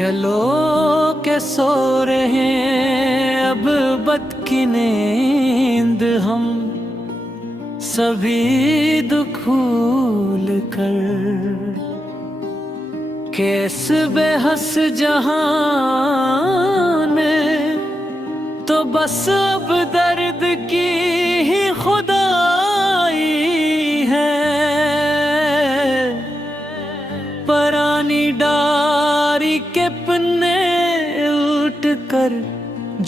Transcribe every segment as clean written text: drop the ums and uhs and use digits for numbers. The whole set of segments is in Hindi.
चलो के सो रहे हैं अब बद की नींद हम सभी दुख भूल कर। कैस बेहस जहान तो बस अब दर्द की ही खुदाई है। परानी डारी के पन्ने उल्ट कर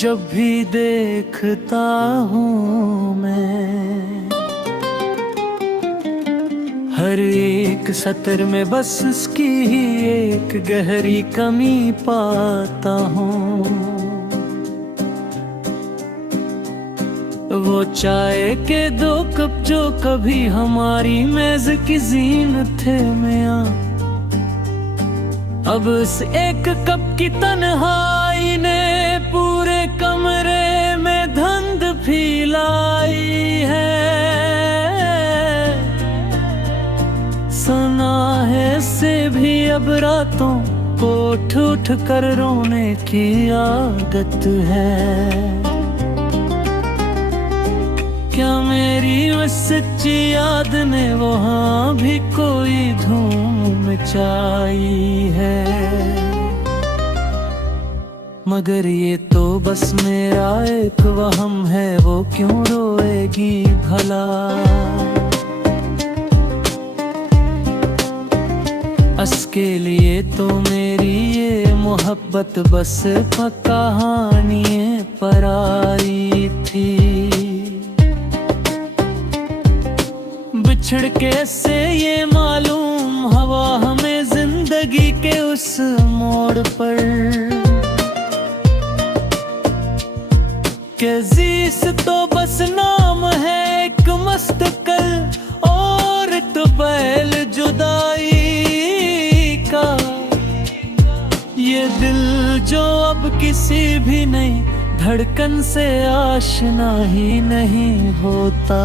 जब भी देखता हूँ मैं, हर एक सतर में बस उसकी ही एक गहरी कमी पाता हूँ। वो चाय के 2 कप जो कभी हमारी मेज की जीनत थे मियां, अब उस एक कप की तन्हाई ने पूरे कमरे में धुंध फैलाई है। सुना है से भी अब रातों को उठ उठ कर रोने की आदत है। क्या मेरी उस सच्ची याद ने वहाँ भी कोई धूम मचाई है। मगर ये तो बस मेरा एक वहम है, वो क्यों रोएगी भला। अस के लिए तो मेरी ये मोहब्बत बस कहानी पर आई थी। बिछड़ के से ये मालूम हवा हमें जिंदगी के उस मोड़ पर, के जीस तो बस नाम है एक मुस्तकिल और तो बैल जुदाई का। ये दिल जो अब किसी भी नई धड़कन से आशना ही नहीं होता,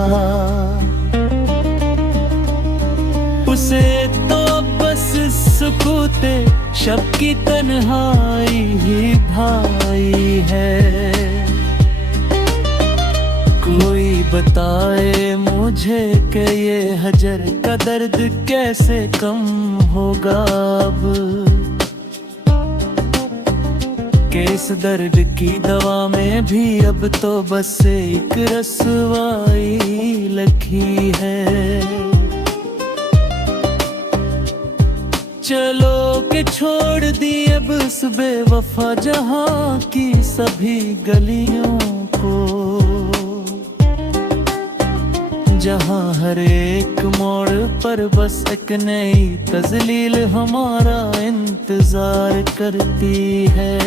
उसे तो बस सुकूते शब की तन्हाई ही भाई है। कोई बताए मुझे कि ये हजर का दर्द कैसे कम होगा अब, कि इस दर्द की दवा में भी अब तो बस एक रसवाई लगी है। चलो के छोड़ दी अब उस बेवफा जहां की सभी गलियों को, जहां हर एक मोड़ पर बस एक नई तजलील हमारा इंतजार करती है।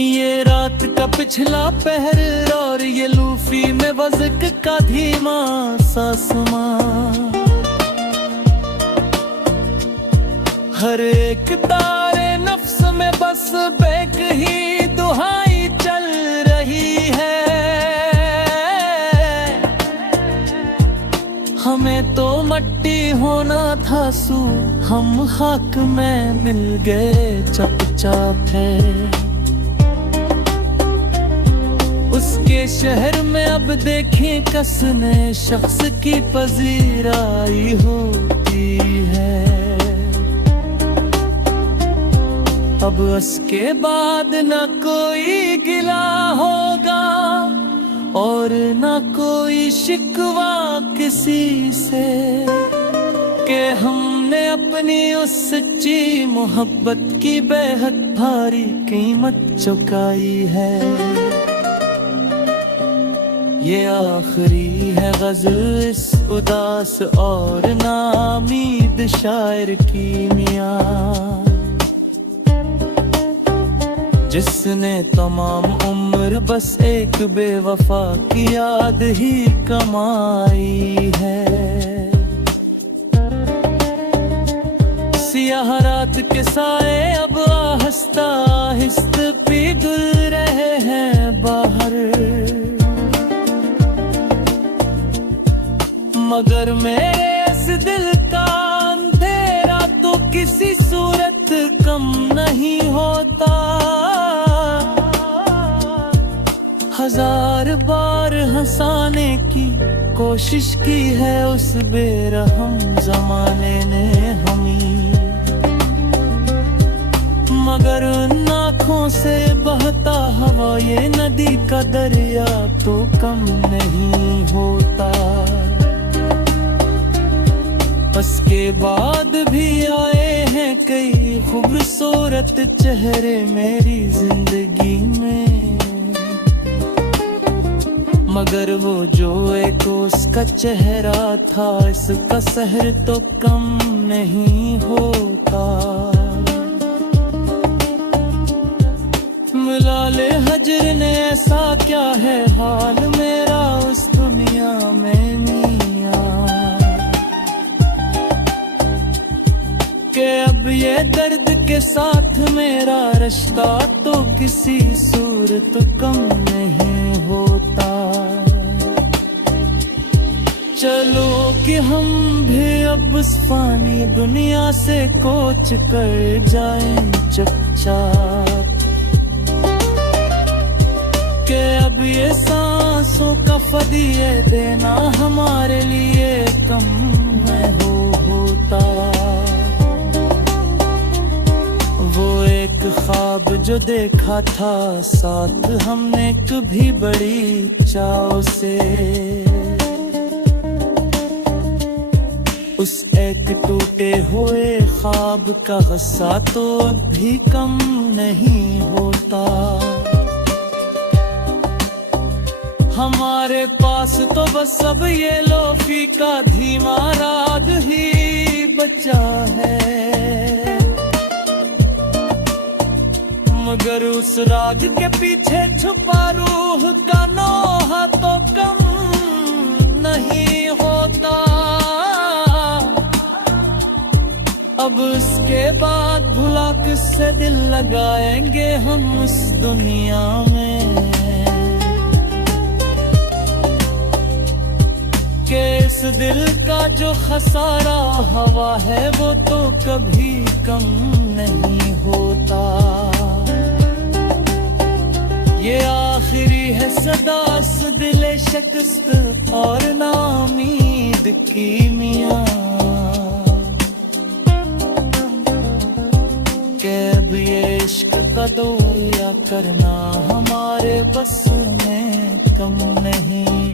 ये रात का पिछला पहर और ये लूफी में वज़्क का धीमा सा समा, हर एक तारे नफ्स में बस बेक ही दुहाई चल रही है। हमें तो मट्टी होना था सू, हम खाक में मिल गए चुपचाप है। उसके शहर में अब देखें कसने शख्स की पजीराई होती है। अब उसके बाद न कोई गिला होगा और न कोई शिकवा किसी से, कि हमने अपनी उस सच्ची मोहब्बत की बेहद भारी कीमत चुकाई है। ये आखिरी है गज़ल इस उदास और नामीद शायर की मियां, जिसने तमाम उम्र बस एक बेवफा की याद ही कमाई है। सियाह रात के साए अब आहिस्ता आहिस्ता पिघल रहे हैं बाहर, मगर मेरे इस दिल का अंधेरा तो किसी सूरत कम नहीं होता। हजार बार हंसाने की कोशिश की है उस बेरहम जमाने ने हमें, मगर उन आँखों से बहता हवा ये नदी का दरिया तो कम नहीं होता। उसके बाद भी आए हैं कई खूबसूरत चेहरे मेरी जिंदगी में, मगर वो जो एक उसका चेहरा था इसका सहर तो कम नहीं होता। मिलाले हजर ने ऐसा क्या है हाल मेरा उस दुनिया में मियां, कि अब ये दर्द के साथ मेरा रिश्ता तो किसी सूरत कम नहीं होता। चलो कि हम भी अब इस फानी दुनिया से कोच कर जाएं चुपचाप, के अब ये सांसों का फदिये देना हमारे लिए कम है होता। वो एक ख्वाब जो देखा था साथ हमने कभी बड़ी चाव से, उस एक टूटे हुए ख्वाब का गुस्सा तो अब भी कम नहीं होता। हमारे पास तो बस अब ये लोफी का धीमा राग ही बचा है, मगर उस राग के पीछे छुपा रूह का नोहा तो कम नहीं होता। अब इसके बाद भुला किससे दिल लगाएंगे हम इस दुनिया में, के इस दिल का जो खसारा हवा है वो तो कभी कम नहीं होता। ये आखिरी है सदा इस दिल शिकस्त और नाउमीद की मियां, के अब ये इश्क का दौरिया करना हमारे बस में कम नहीं।